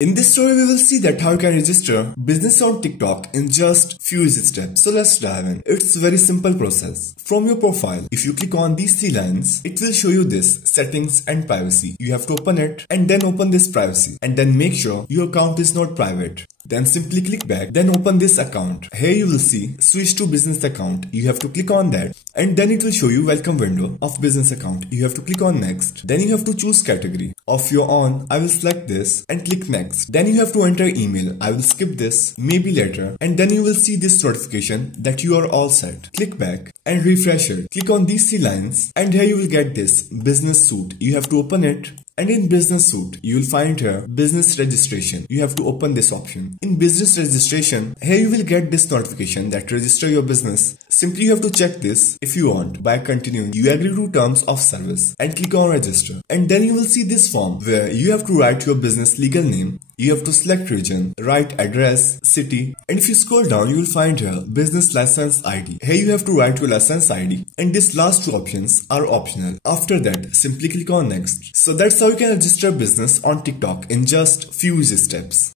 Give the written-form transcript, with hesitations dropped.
In this tutorial, we will see that how you can register business on TikTok in just few easy steps. So let's dive in. It's a very simple process. From your profile, if you click on these three lines, it will show you this settings and privacy. You have to open it and then open this privacy and then make sure your account is not private. Then simply click back, then open this account. Here you will see switch to business account. You have to click on that and then it will show you welcome window of business account. You have to click on next. Then you have to choose category. Of your own, I will select this and click next. Then you have to enter email. I will skip this, maybe later. And then you will see this notification that you are all set. Click back and refresh it. Click on these three lines and here you will get this business suite. You have to open it. And in business suite, you will find here business registration. You have to open this option. In business registration, here you will get this notification that register your business. Simply you have to check this if you want. By continuing, you agree to terms of service and click on register. And then you will see this form where you have to write your business legal name. You have to select region, write address, city, and if you scroll down, you will find here business license ID. Here you have to write your license ID, and these last two options are optional. After that, simply click on next. So that's how you can register business on TikTok in just few easy steps.